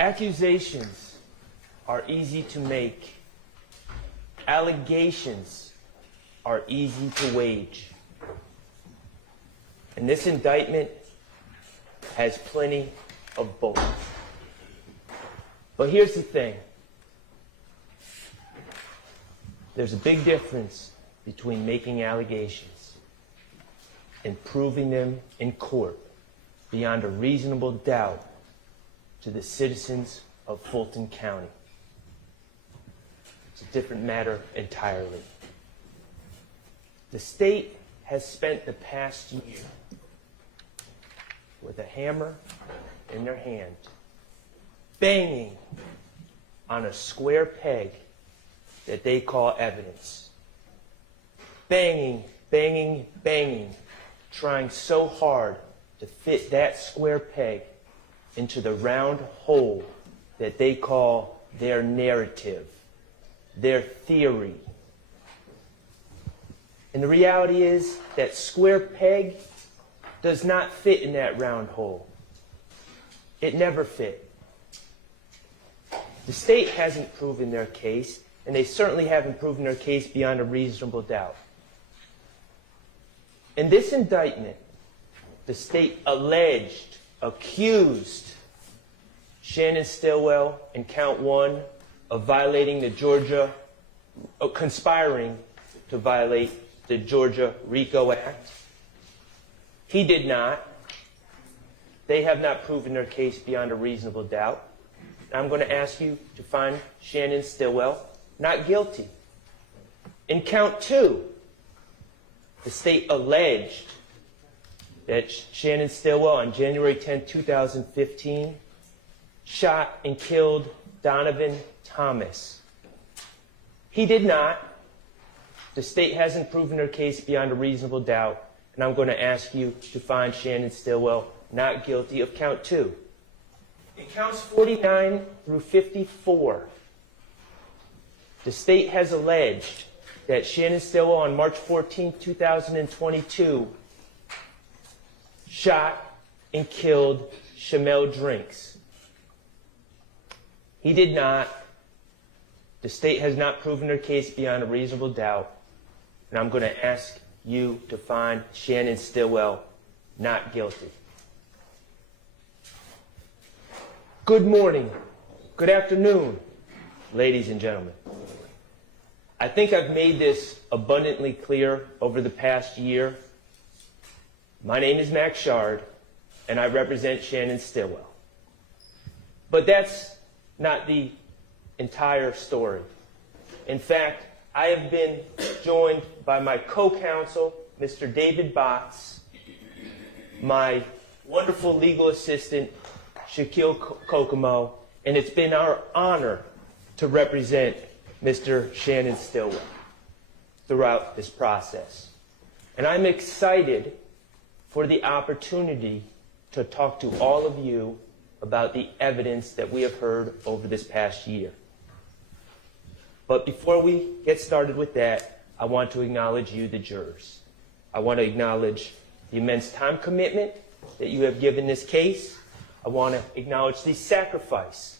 Accusations are easy to make. Allegations are easy to wage. And this indictment has plenty of both. But here's the thing. There's a big difference between making allegations and proving them in court beyond a reasonable doubt to the citizens of Fulton County. It's a different matter entirely. The state has spent the past year with a hammer in their hand, banging on a square peg that they call evidence. Banging, banging, banging, trying so hard to fit that square peg into the round hole that they call their narrative, their theory. And the reality is that square peg does not fit in that round hole. It never fit. The state hasn't proven their case, and they certainly haven't proven their case beyond a reasonable doubt. In this indictment, the state accused Shannon Stillwell in count 1 of violating conspiring to violate the Georgia RICO Act. He did not. They have not proven their case beyond a reasonable doubt. I'm going to ask you to find Shannon Stillwell not guilty. In count 2, the state alleged that Shannon Stillwell on January 10, 2015 shot and killed Donovan Thomas. He did not. The state hasn't proven their case beyond a reasonable doubt, and I'm going to ask you to find Shannon Stillwell not guilty of count 2. In counts 49 through 54, the state has alleged that Shannon Stillwell on March 14, 2022 shot and killed Shymel Drinks. He did not. The state has not proven their case beyond a reasonable doubt, and I'm going to ask you to find Shannon Stillwell not guilty. Good morning, good afternoon, ladies and gentlemen. I think I've made this abundantly clear over the past year. My name is Max Schardt, and I represent Shannon Stillwell. But that's not the entire story. In fact, I have been joined by my co-counsel, Mr. David Botts, my wonderful legal assistant, Shaquille Kokomo, and it's been our honor to represent Mr. Shannon Stillwell throughout this process. And I'm excited for the opportunity to talk to all of you about the evidence that we have heard over this past year. But before we get started with that, I want to acknowledge you, the jurors. I want to acknowledge the immense time commitment that you have given this case. I want to acknowledge the sacrifice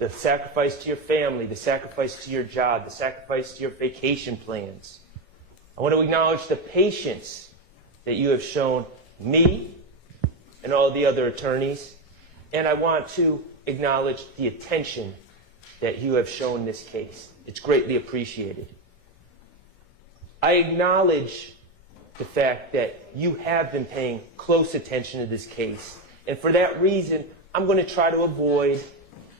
to your family, the sacrifice to your job, the sacrifice to your vacation plans. I want to acknowledge the patience that you have shown me and all the other attorneys, and I want to acknowledge the attention that you have shown this case. It's greatly appreciated. I acknowledge the fact that you have been paying close attention to this case, and for that reason, I'm going to try to avoid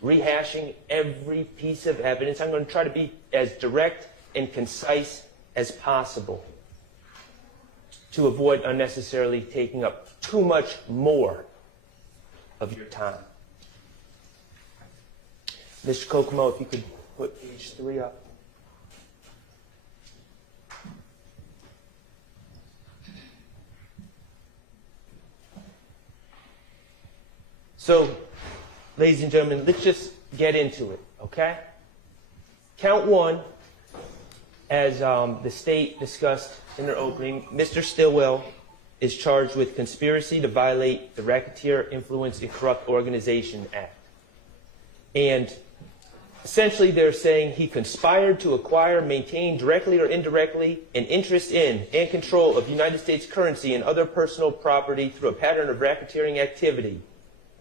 rehashing every piece of evidence. I'm going to try to be as direct and concise as possible to avoid unnecessarily taking up too much more of your time. Mr. Kokomo, if you could put page 3 up. So, ladies and gentlemen, let's just get into it, okay? Count 1, as the state discussed in their opening, Mr. Stillwell is charged with conspiracy to violate the Racketeer, Influence, and Corrupt Organization Act. And essentially they're saying he conspired to acquire, maintain directly or indirectly an interest in and control of United States currency and other personal property through a pattern of racketeering activity,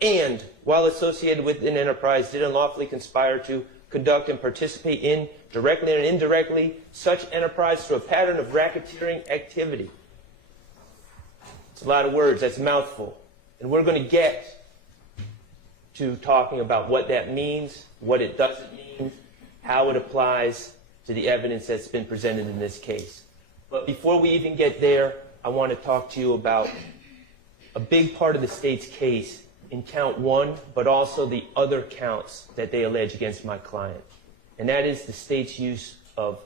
and while associated with an enterprise did unlawfully conspire to conduct and participate in, directly or indirectly, such enterprise through a pattern of racketeering activity. It's a lot of words, that's a mouthful. And we're going to get to talking about what that means, what it doesn't mean, how it applies to the evidence that's been presented in this case. But before we even get there, I want to talk to you about a big part of the state's case in count 1, but also the other counts that they allege against my client. And that is the state's use of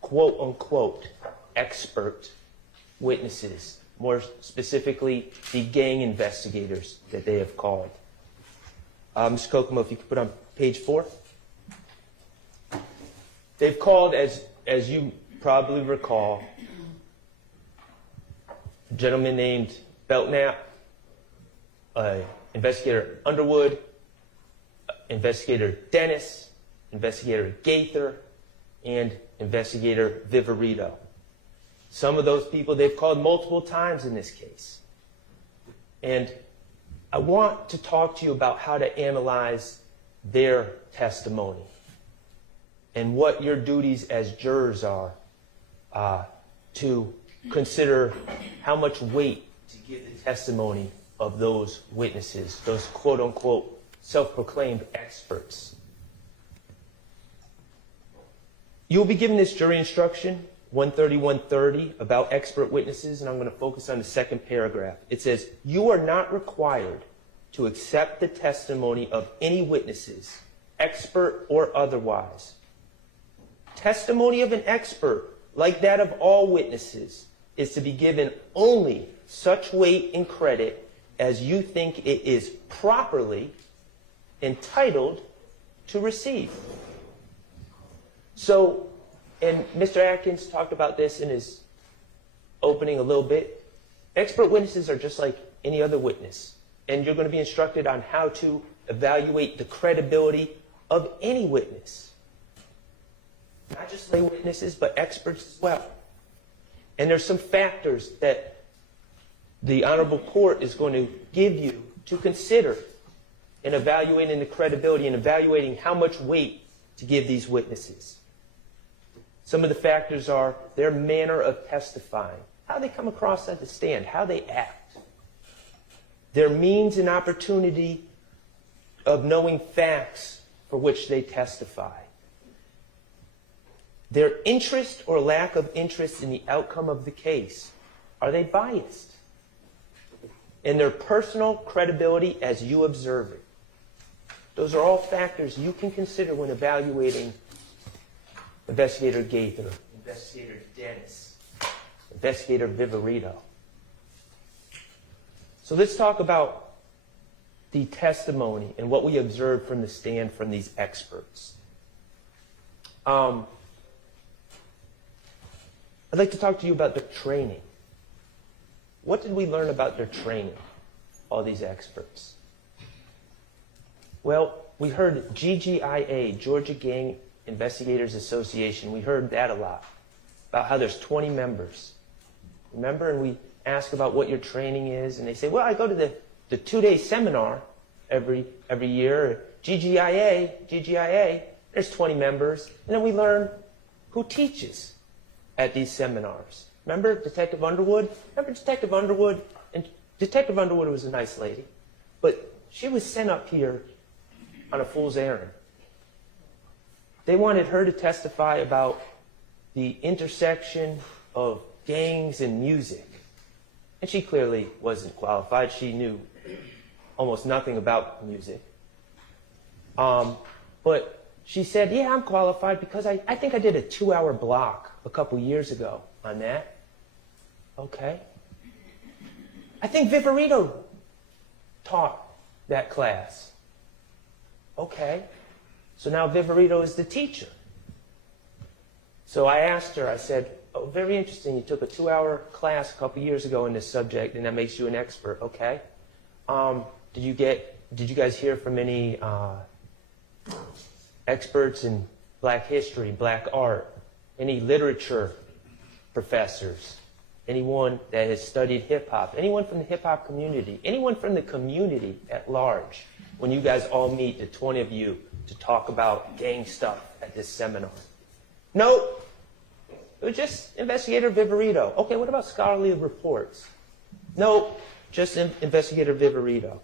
quote-unquote expert witnesses, more specifically the gang investigators that they have called. Mr. Kokomo, if you could put on page 4. They've called, as you probably recall, a gentleman named Belknap, Investigator Underwood, Investigator Dennis, Investigator Gaither, and Investigator Viverito. Some of those people they've called multiple times in this case. And I want to talk to you about how to analyze their testimony and what your duties as jurors are to consider how much weight to give the testimony of those witnesses, those quote-unquote self-proclaimed experts. You'll be given this jury instruction, 130 about expert witnesses, and I'm going to focus on the second paragraph. It says, you are not required to accept the testimony of any witnesses, expert or otherwise. Testimony of an expert, like that of all witnesses, is to be given only such weight and credit as you think it is properly entitled to receive. So, and Mr. Atkins talked about this in his opening a little bit. Expert witnesses are just like any other witness, and you're going to be instructed on how to evaluate the credibility of any witness. Not just lay witnesses, but experts as well. And there's some factors that the Honorable Court is going to give you to consider in evaluating the credibility and evaluating how much weight to give these witnesses. Some of the factors are their manner of testifying, how they come across at the stand, how they act, their means and opportunity of knowing facts for which they testify, their interest or lack of interest in the outcome of the case. Are they biased? And their personal credibility as you observe it. Those are all factors you can consider when evaluating Investigator Gaither, Investigator Dennis, Investigator Viverito. So let's talk about the testimony and what we observed from the stand from these experts. I'd like to talk to you about the training. What did we learn about their training, all these experts? Well, we heard GGIA, Georgia Gang Investigators Association. We heard that a lot, about how there's 20 members. Remember? And we ask about what your training is, and they say, well, I go to the 2-day seminar every year. GGIA, there's 20 members. And then we learn who teaches at these seminars. Remember Detective Underwood? Remember Detective Underwood? And Detective Underwood was a nice lady, but she was sent up here on a fool's errand. They wanted her to testify about the intersection of gangs and music. And she clearly wasn't qualified. She knew almost nothing about music. But she said, yeah, I'm qualified because I think I did a 2-hour block a couple years ago on that. Okay. I think Viverito taught that class. Okay. So now Viverito is the teacher. So I asked her, I said, oh, very interesting. You took a 2-hour class a couple years ago in this subject, and that makes you an expert. Okay. Did you guys hear from any experts in black history, black art, any literature professors, anyone that has studied hip-hop, anyone from the hip-hop community, anyone from the community at large, when you guys all meet, the 20 of you, to talk about gang stuff at this seminar? Nope. It was just Investigator Viverito. Okay, what about scholarly reports? Nope, just Investigator Viverito.